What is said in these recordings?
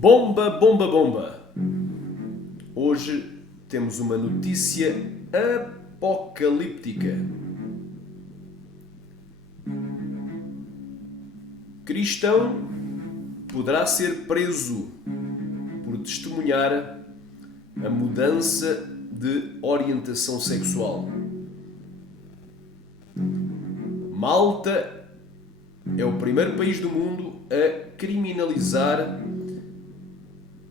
Bomba, bomba, bomba! Hoje temos uma notícia apocalíptica. Cristão poderá ser preso por testemunhar a mudança de orientação sexual. Malta é o primeiro país do mundo a criminalizar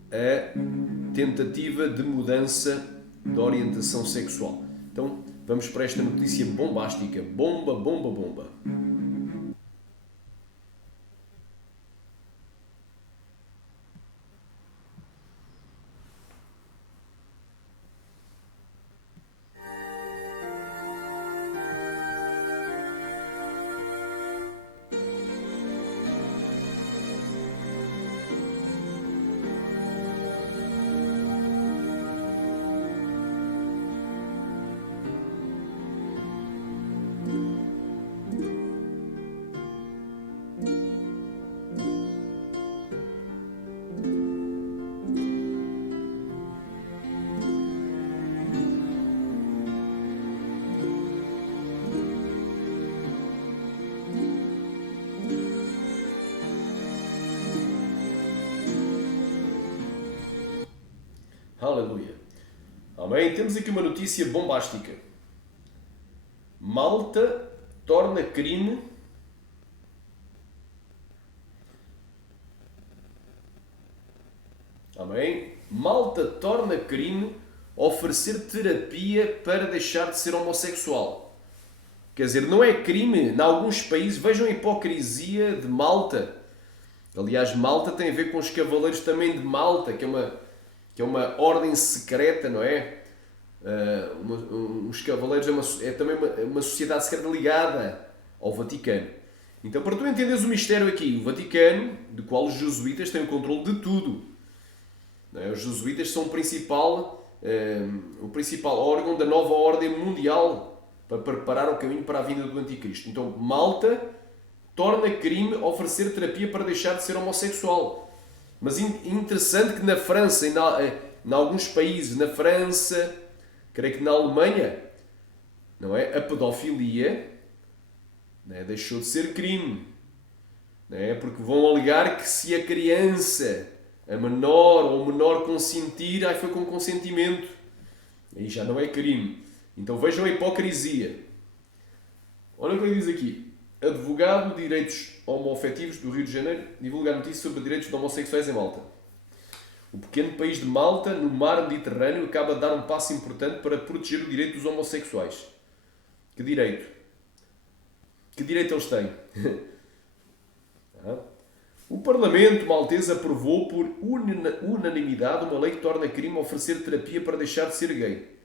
a tentativa de mudança de orientação sexual. Então, vamos para esta notícia bombástica. Bomba, bomba, bomba. Aleluia. Amém? Temos aqui uma notícia bombástica. Malta torna crime Amém? Malta torna crime oferecer terapia para deixar de ser homossexual. Quer dizer, não é crime em alguns países. Vejam a hipocrisia de Malta. Aliás, Malta tem a ver com os Cavaleiros também de Malta, que é uma ordem secreta, não é? Os Cavaleiros é também uma sociedade secreta ligada ao Vaticano. Então, para tu entenderes o mistério aqui, o Vaticano, do qual os jesuítas têm o controle de tudo. Não é? Os jesuítas são o principal órgão da nova ordem mundial para preparar o caminho para a vinda do Anticristo. Então, Malta torna crime oferecer terapia para deixar de ser homossexual. Mas interessante que na França e em alguns países, na França, creio que na Alemanha, não é? A pedofilia, não é? Deixou de ser crime. Não é? Porque vão alegar que se a criança, a menor ou o menor consentir, aí foi com consentimento. Aí já não é crime. Então vejam a hipocrisia. Olha o que ele diz aqui. Advogado de direitos homoafetivos do Rio de Janeiro divulga notícias sobre direitos de homossexuais em Malta. O pequeno país de Malta, no mar Mediterrâneo, acaba de dar um passo importante para proteger o direito dos homossexuais. Que direito? Que direito eles têm? O Parlamento maltês aprovou por unanimidade uma lei que torna crime oferecer terapia para deixar de ser gay.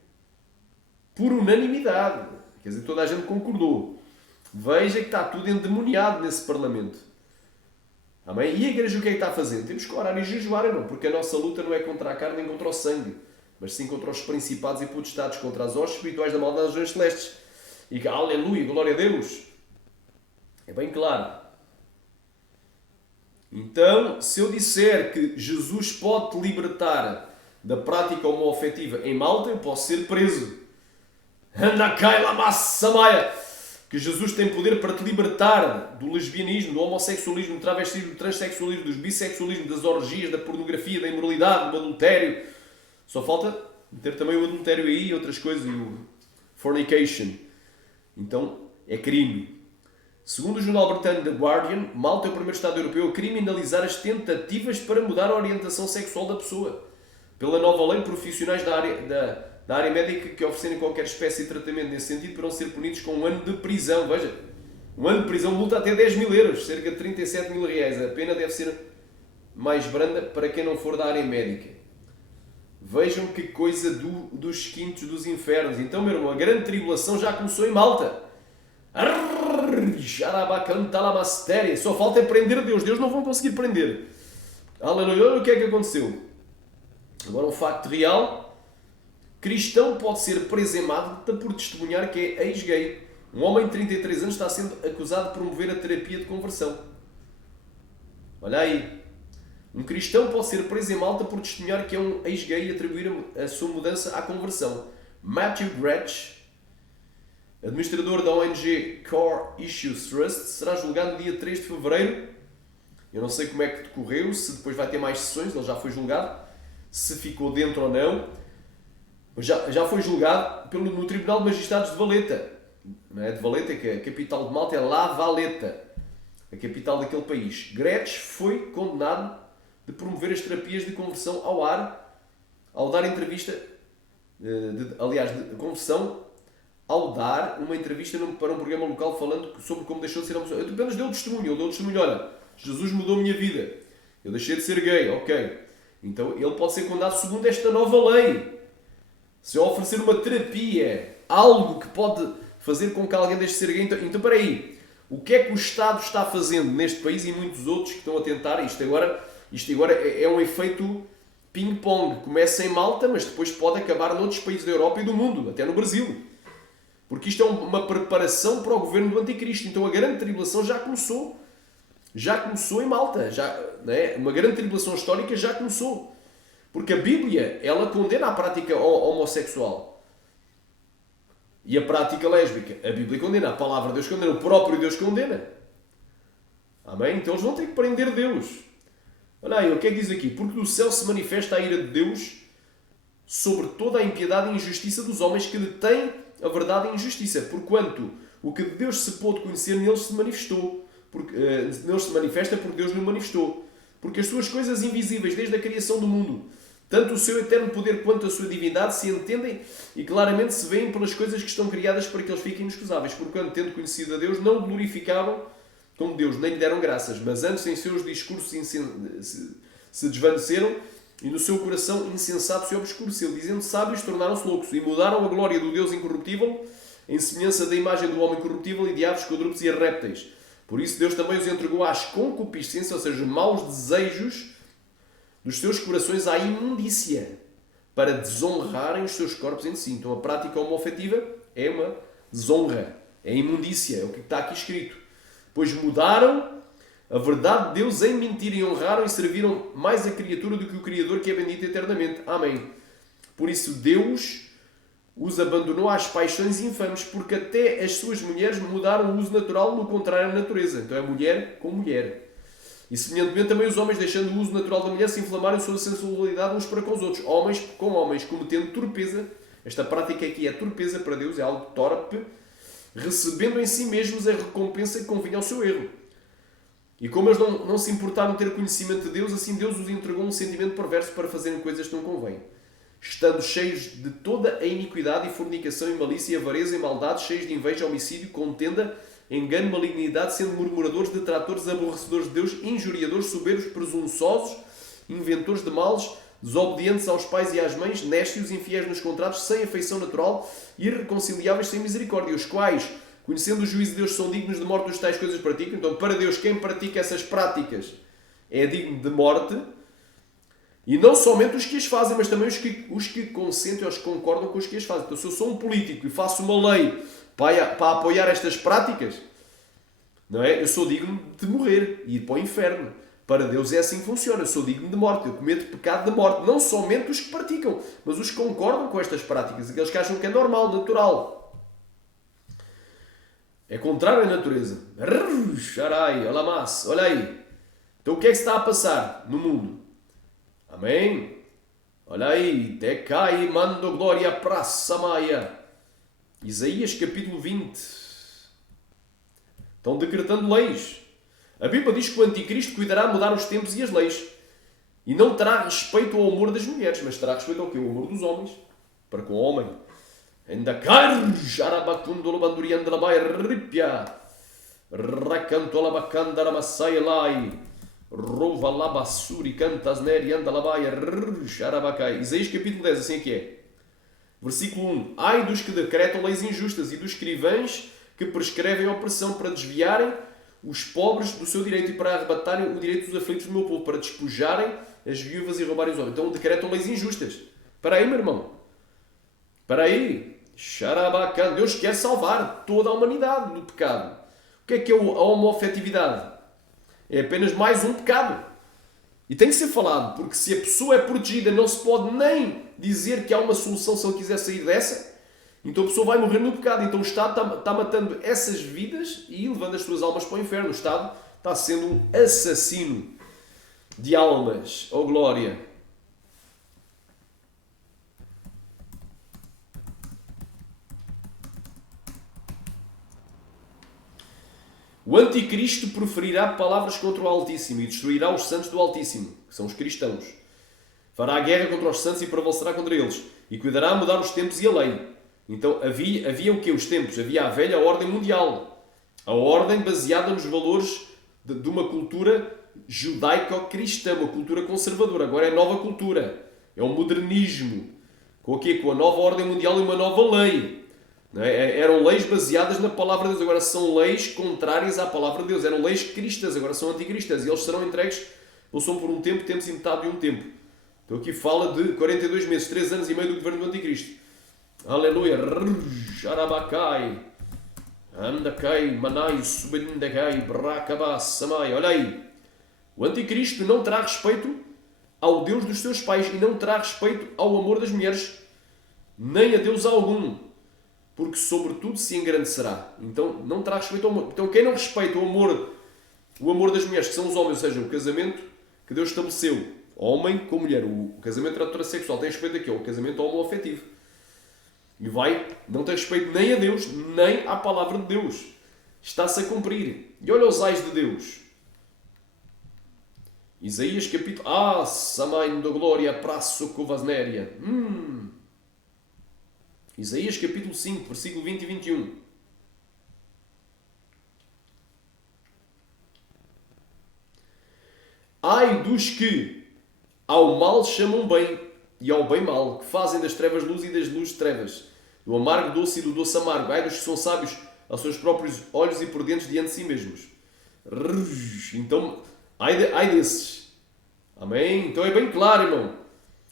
Por unanimidade. Quer dizer, toda a gente concordou. Veja que está tudo endemoniado nesse Parlamento. Amém? E a igreja o que é que está fazendo? Temos que orar e jejuar, não? Porque a nossa luta não é contra a carne nem contra o sangue, mas sim contra os principados e potestades, contra as hostes espirituais da maldade das regiões celestes. E que, aleluia, glória a Deus. É bem claro. Então, se eu disser que Jesus pode te libertar da prática homoafetiva em Malta, eu posso ser preso. Anda cá, Lamassamaya! Que Jesus tem poder para te libertar do lesbianismo, do homossexualismo, do travestismo, do transexualismo, do bissexualismo, das orgias, da pornografia, da imoralidade, do adultério. Só falta meter também o adultério aí e outras coisas, e o fornication. Então, é crime. Segundo o jornal britânico The Guardian, Malta é o primeiro Estado europeu a criminalizar as tentativas para mudar a orientação sexual da pessoa. Pela nova lei, profissionais da área médica que oferecerem qualquer espécie de tratamento nesse sentido poderão ser punidos com 1 ano de prisão. Veja, 1 ano de prisão, multa até 10 mil euros, cerca de 37 mil reais. A pena deve ser mais branda para quem não for da área médica. Vejam que coisa dos quintos dos infernos. Então, meu irmão, a grande tribulação já começou em Malta. Só falta é prender Deus. Deus não vão conseguir prender. Aleluia. Olha o que é que aconteceu. Agora um facto real. Cristão pode ser preso em Malta por testemunhar que é ex-gay. Um homem de 33 anos está sendo acusado de promover a terapia de conversão. Olha aí. Um cristão pode ser preso em Malta por testemunhar que é um ex-gay e atribuir a sua mudança à conversão. Matthew Gretsch, administrador da ONG Core Issues Trust, será julgado no dia 3 de fevereiro. Eu não sei como é que decorreu, se depois vai ter mais sessões, ele já foi julgado, se ficou dentro ou não. Mas já foi julgado no Tribunal de Magistrados de Valeta. Não é de Valeta, que a capital de Malta é La Valeta, a capital daquele país. Gretsch foi condenado de promover as terapias de conversão ao ar, ao dar entrevista, de conversão, ao dar uma entrevista para um programa local falando sobre como deixou de ser homossexual. Ele apenas deu testemunho, olha, Jesus mudou a minha vida, eu deixei de ser gay, ok. Então ele pode ser condenado segundo esta nova lei. Se eu oferecer uma terapia, algo que pode fazer com que alguém deixe de ser gay, então espera aí, o que é que o Estado está fazendo neste país e muitos outros que estão a tentar, isto agora é um efeito ping-pong, começa em Malta, mas depois pode acabar noutros países da Europa e do mundo, até no Brasil. Porque isto é uma preparação para o governo do anticristo. Então a grande tribulação já começou em Malta, uma grande tribulação histórica já começou. Porque a Bíblia, ela condena a prática homossexual e a prática lésbica. A Bíblia condena, a palavra de Deus condena, o próprio Deus condena. Amém? Então eles vão ter que prender Deus. Olha aí, o que é que diz aqui? Porque do céu se manifesta a ira de Deus sobre toda a impiedade e injustiça dos homens que detêm a verdade e injustiça. Porquanto o que de Deus se pôde conhecer neles se manifestou. Neles se manifesta porque Deus lhe manifestou. Porque as suas coisas invisíveis desde a criação do mundo, tanto o seu eterno poder quanto a sua divindade, se entendem e claramente se veem pelas coisas que estão criadas para que eles fiquem inexcusáveis. Porquanto, tendo conhecido a Deus, não o glorificavam como Deus, nem lhe deram graças, mas antes em seus discursos se desvaneceram e no seu coração insensato se obscureceu, dizendo sábios tornaram-se loucos e mudaram a glória do Deus incorruptível em semelhança da imagem do homem corruptível e de aves, quadrúpedes e répteis. Por isso Deus também os entregou às concupiscências, ou seja, maus desejos dos seus corações à imundícia, para desonrarem os seus corpos em si. Então a prática homoafetiva é uma desonra, é imundícia, é o que está aqui escrito. Pois mudaram a verdade de Deus em mentira e honraram e serviram mais a criatura do que o Criador, que é bendito eternamente. Amém. Por isso Deus os abandonou às paixões infames, porque até as suas mulheres mudaram o uso natural no contrário à natureza. Então é mulher com mulher. E semelhantemente também os homens, deixando o uso natural da mulher, se inflamaram sobre a sensualidade uns para com os outros, homens com homens, cometendo torpeza. Esta prática aqui é torpeza para Deus, é algo torpe, recebendo em si mesmos a recompensa que convinha ao seu erro. E como eles não se importaram ter conhecimento de Deus, assim Deus os entregou um sentimento perverso para fazerem coisas que não convêm. Estando cheios de toda a iniquidade e fornicação e malícia e avareza e maldade, cheios de inveja, homicídio, contenda, engano, malignidade, sendo murmuradores, detratores, aborrecedores de Deus, injuriadores, soberbos, presunçosos, inventores de males, desobedientes aos pais e às mães, néscios, infiéis nos contratos, sem afeição natural, irreconciliáveis, sem misericórdia, os quais, conhecendo o juízo de Deus, são dignos de morte, os tais coisas praticam. Então, para Deus, quem pratica essas práticas é digno de morte, e não somente os que as fazem, mas também os que consentem ou os que concordam com os que as fazem. Então, se eu sou um político e faço uma lei para apoiar estas práticas, não é? Eu sou digno de morrer e ir para o inferno. Para Deus é assim que funciona. Eu sou digno de morte. Eu cometo pecado de morte. Não somente os que praticam, mas os que concordam com estas práticas. Aqueles que acham que é normal, natural. É contrário à natureza. Olha aí. Então o que é que se está a passar no mundo? Amém? Olha aí. Decai, mando glória, praça maia. Isaías capítulo 20. Estão decretando leis. A Bíblia diz que o anticristo cuidará de mudar os tempos e as leis. E não terá respeito ao amor das mulheres, mas terá respeito ao quê? O amor dos homens. Para com o homem. Ainda carros, arabacundo, bandurianda, labai, ripia. Racanto, alabacanda, ramassai, lai. Rova, labassuri, cantas, neri, anda, labai, arabacai. Isaías capítulo 10, assim é que é. Versículo 1. Ai dos que decretam leis injustas e dos escrivães que prescrevem a opressão para desviarem os pobres do seu direito e para arrebatarem o direito dos aflitos do meu povo, para despojarem as viúvas e roubarem os homens. Então decretam leis injustas. Para aí, meu irmão. Para aí. Xarabacan. Deus quer salvar toda a humanidade do pecado. O que é a homoafetividade? É apenas mais um pecado. E tem que ser falado, porque se a pessoa é protegida, não se pode nem dizer que há uma solução se ele quiser sair dessa. Então a pessoa vai morrer no pecado. Então o Estado está matando essas vidas e levando as suas almas para o inferno. O Estado está sendo um assassino de almas. Oh glória! O anticristo proferirá palavras contra o Altíssimo e destruirá os santos do Altíssimo, que são os cristãos. Fará guerra contra os santos e prevalecerá contra eles. E cuidará a mudar os tempos e a lei. Então havia o que? Os tempos. Havia a velha ordem mundial. A ordem baseada nos valores de uma cultura judaico-cristã, uma cultura conservadora. Agora é nova cultura. É o modernismo. Com o quê? Com a nova ordem mundial e uma nova lei. Não é? Eram leis baseadas na palavra de Deus. Agora são leis contrárias à palavra de Deus. Eram leis cristãs, agora são anticristãs. E eles serão entregues, ou são por um tempo, tempos e metade de um tempo. Então aqui fala de 42 meses, 3 anos e meio do governo do anticristo. Aleluia. Arabacai. Andacai, manai, subindacai, bracabá, samai. Olha aí. O anticristo não terá respeito ao Deus dos seus pais e não terá respeito ao amor das mulheres, nem a Deus algum, porque sobretudo se engrandecerá. Então não terá respeito ao amor. Então quem não respeita o amor das mulheres, que são os homens, ou seja, o casamento que Deus estabeleceu, homem com mulher, o casamento heterossexual, tem respeito aqui, é o casamento homoafetivo. E não tem respeito nem a Deus, nem à palavra de Deus. Está-se a cumprir. E olha os ais de Deus. Isaías capítulo... Samai da glória, praço covasnéria. Isaías capítulo 5, versículo 20 e 21. Ai dos que ao mal chamam bem e ao bem mal, que fazem das trevas luz e das luzes trevas, do amargo doce e do doce amargo. Ai dos que são sábios aos seus próprios olhos e prudentes diante de si mesmos. Então, ai desses. Amém? Então é bem claro, irmão.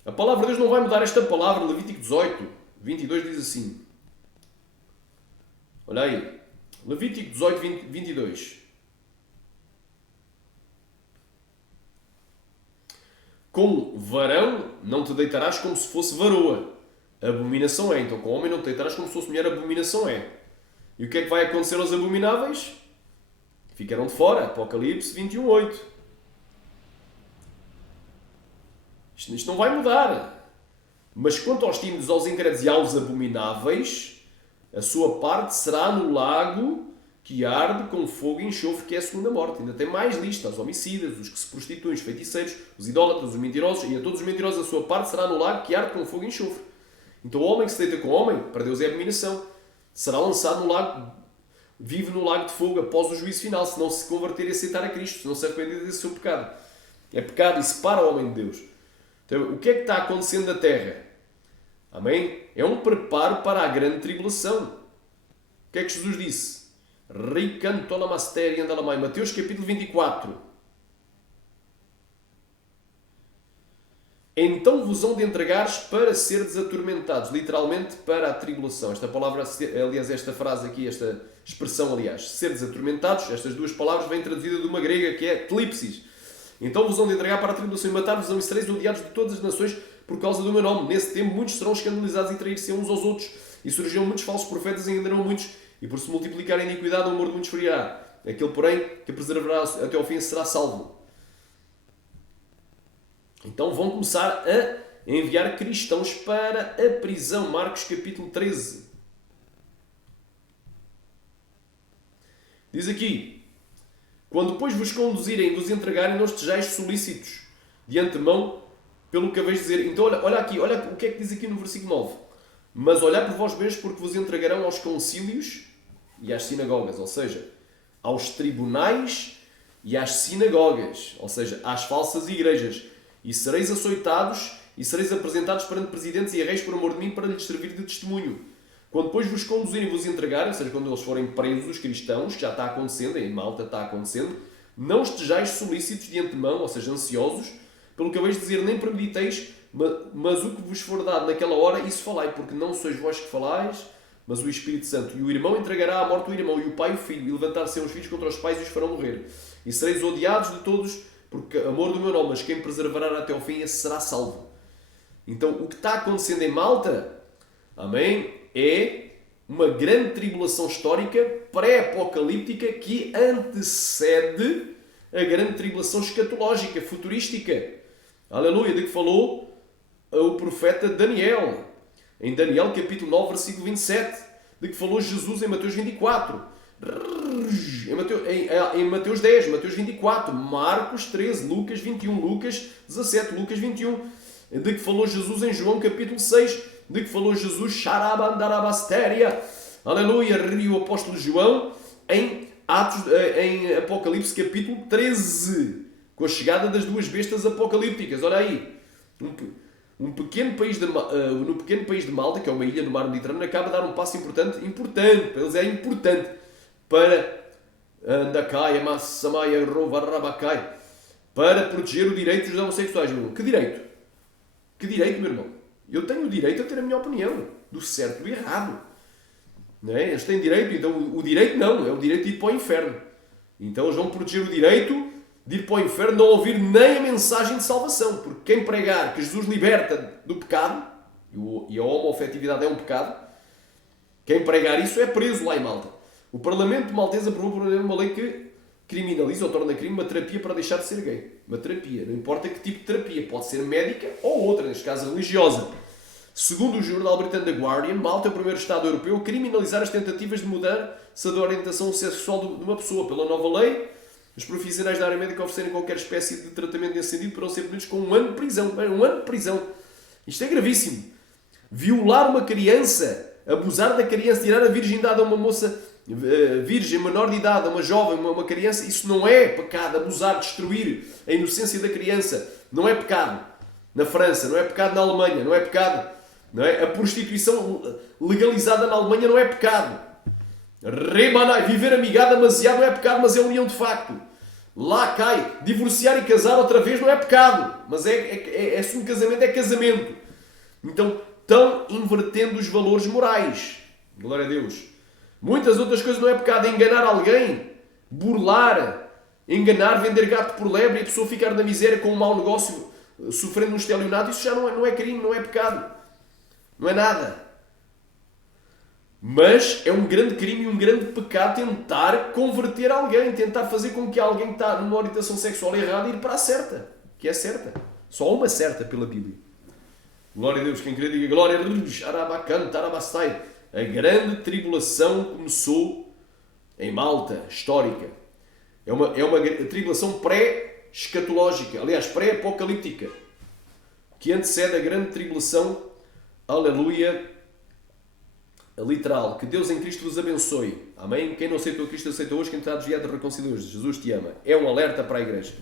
A palavra de Deus não vai mudar esta palavra. Levítico 18, 22 diz assim. Olha aí. Levítico 18, 22. Com varão não te deitarás como se fosse varoa. Abominação é. Então com homem não te deitarás como se fosse mulher. Abominação é. E o que é que vai acontecer aos abomináveis? Ficarão de fora. Apocalipse 21, 8. Isto não vai mudar. Mas quanto aos tímidos, aos incrédulos e aos abomináveis, a sua parte será no lago que arde com fogo e enxofre, que é a segunda morte. Ainda tem mais lista. Os homicidas, os que se prostituem, os feiticeiros, os idólatras, os mentirosos, e a todos os mentirosos a sua parte será no lago que arde com fogo e enxofre. Então o homem que se deita com o homem, para Deus é abominação. Será lançado no lago, vive no lago de fogo após o juízo final, se não se converter e aceitar a Cristo, se não se arrepender desse seu pecado. É pecado e separa o homem de Deus. Então, o que é que está acontecendo na Terra? Amém? É um preparo para a grande tribulação. O que é que Jesus disse? Mateus capítulo 24. Então vos hão de entregares para seres atormentados. Literalmente, para a tribulação. Esta palavra, aliás, esta frase aqui, esta expressão, aliás, seres atormentados, estas duas palavras vêm traduzidas de uma grega que é tlipsis. Então vos hão de entregar para a tribulação e matar-vos e sereis odiados de todas as nações por causa do meu nome. Nesse tempo muitos serão escandalizados e trair-se uns aos outros. E surgirão muitos falsos profetas e enganarão muitos. E por se multiplicar a iniquidade, o amor de muitos ferirá. Aquele, porém, que preservará até ao fim será salvo. Então vão começar a enviar cristãos para a prisão. Marcos capítulo 13. Diz aqui: quando depois vos conduzirem e vos entregarem, não estejais solícitos de antemão pelo que haveis de dizer. Então olha aqui, olha o que é que diz aqui no versículo 9. Mas olhai por vós mesmos, porque vos entregarão aos concílios e às sinagogas, ou seja, aos tribunais e às sinagogas, ou seja, às falsas igrejas. E sereis açoitados e sereis apresentados perante presidentes e reis por amor de mim, para lhes servir de testemunho. Quando depois vos conduzirem e vos entregarem, ou seja, quando eles forem presos, os cristãos, que já está acontecendo, em Malta está acontecendo, não estejais solícitos de antemão, ou seja, ansiosos, pelo que haveis de dizer, nem premediteis, mas o que vos for dado naquela hora, isso falai, porque não sois vós que falais, mas o Espírito Santo. E o irmão entregará à morte o irmão, e o pai o filho, e levantar-se os filhos contra os pais e os farão morrer. E sereis odiados de todos porque amor do meu nome, mas quem perseverar até ao fim, esse será salvo. Então, o que está acontecendo em Malta, amém, é uma grande tribulação histórica pré-apocalíptica que antecede a grande tribulação escatológica, futurística. Aleluia, de que falou o profeta Daniel, em Daniel capítulo 9, versículo 27, de que falou Jesus em Mateus 24, em Mateus 10, Mateus 24, Marcos 13, Lucas 21, Lucas 17, Lucas 21, de que falou Jesus em João capítulo 6, de que falou Jesus Xarabandarabastéria, aleluia, e o apóstolo João em Apocalipse capítulo 13, com a chegada das duas bestas apocalípticas. Olha aí, no pequeno país de Malta, que é uma ilha no mar Mediterrâneo, acaba de dar um passo importante, para eles é importante, para Andacai, Massamai, Rovarabacai, para proteger o direito dos homossexuais, meu irmão. Que direito? Que direito, meu irmão? Eu tenho o direito a ter a minha opinião, do certo e do errado. Não é? Eles têm direito, então o direito não, é o direito de ir para o inferno. Então eles vão proteger o direito de ir para o inferno, não ouvir nem a mensagem de salvação. Porque quem pregar que Jesus liberta do pecado, e a homoafetividade é um pecado, quem pregar isso é preso lá em Malta. O Parlamento maltês aprovou uma lei que criminaliza ou torna crime uma terapia para deixar de ser gay. Uma terapia, não importa que tipo de terapia, pode ser médica ou outra, neste caso religiosa. Segundo o jornal britânico The Guardian, Malta é o primeiro Estado europeu a criminalizar as tentativas de mudança da orientação sexual de uma pessoa. Pela nova lei, os profissionais da área médica oferecerem qualquer espécie de tratamento nesse sentido poderão ser punidos com 1 ano de prisão. 1 ano de prisão. Isto é gravíssimo. Violar uma criança, abusar da criança, tirar a virgindade a uma moça virgem, menor de idade, a uma jovem, uma criança, isso não é pecado. Abusar, destruir a inocência da criança, não é pecado. Na França, não é pecado na Alemanha, não é pecado. Não é? A prostituição legalizada na Alemanha não é pecado. Viver amigado demasiado não é pecado, mas é união de facto. Lá cai. Divorciar e casar outra vez não é pecado, mas se um casamento é casamento. Então estão invertendo os valores morais. Glória a Deus. Muitas outras coisas não é pecado. Enganar alguém, burlar, enganar, vender gato por lebre e a pessoa ficar na miséria com um mau negócio, sofrendo um estelionato, isso já não é crime, não é pecado. Não é nada. Mas é um grande crime e um grande pecado tentar converter alguém, tentar fazer com que alguém que está numa orientação sexual errada ir para a certa, que é certa. Só uma certa pela Bíblia. Glória a Deus, quem crê diga glória a A grande tribulação começou em Malta, histórica. É uma tribulação pré-escatológica, aliás, pré-apocalíptica, que antecede a grande tribulação, aleluia, literal. Que Deus em Cristo vos abençoe. Amém? Quem não aceitou Cristo, aceita hoje. Quem está desviado, reconcilia hoje. Jesus te ama. É um alerta para a igreja.